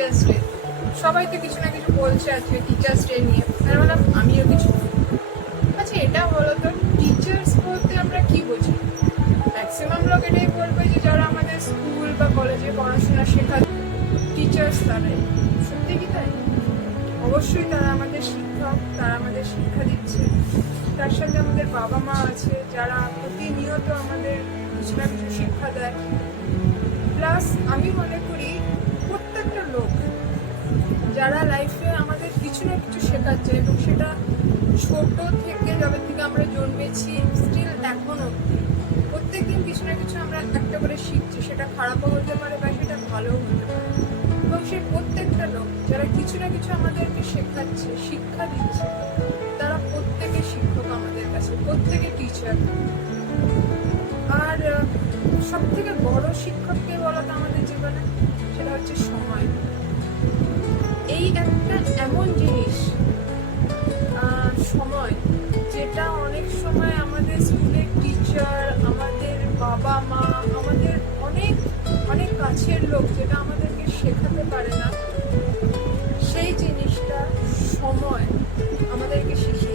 Teachers day, সবাই তো কিছু না কিছু বলছে আজকে টিচার্স ডে নিয়ে, আমি বললাম আমিও কিছু বলবো। আচ্ছা এটা বলো তো, টিচার্স বলতে আমরা কি বুঝি? ম্যাক্সিমাম লোক এটাই বলবে যে যারা আমাদের স্কুল বা কলেজে পড়াশোনা শেখায় টিচার্স, তারাই। সত্যি কি তাই? অবশ্যই তারা আমাদের শিক্ষক, তারা আমাদের শিক্ষা দিচ্ছে। তার সাথে আমাদের বাবা মা আছে যারা প্রতিনিয়ত আমাদের কিছু না কিছু শিক্ষা দেয়। প্লাস আমি মনে করি প্রত্যেকটা লোক যারা লাইফে আমাদের কিছু না কিছু শেখাচ্ছে, এবং সেটা ছোট থেকে যবে থেকে আমরা জন্মেছি স্টিল এখন অব্দি প্রত্যেকদিন কিছু না কিছু আমরা একটা করে শিখছি। সেটা খারাপও হতে পারে বা সেটা ভালোও হতে পারে। এবং সেই প্রত্যেকটা লোক যারা কিছু না কিছু আমাদেরকে শেখাচ্ছে, শিক্ষা দিচ্ছে, তারা প্রত্যেকে শিক্ষক আমাদের কাছে, প্রত্যেকে টিচার। আর সব থেকে বড় শিক্ষককে বলা তো আমাদের জীবনে, সেটা হচ্ছে সময়। এই একটা এমন জিনিস সময়, যেটা অনেক সময় আমাদের স্কুলের টিচার, আমাদের বাবা মা, আমাদের অনেক অনেক কাছের লোক যেটা আমাদেরকে শেখাতে পারে না, সেই জিনিসটা সময় আমাদেরকে শিখিয়ে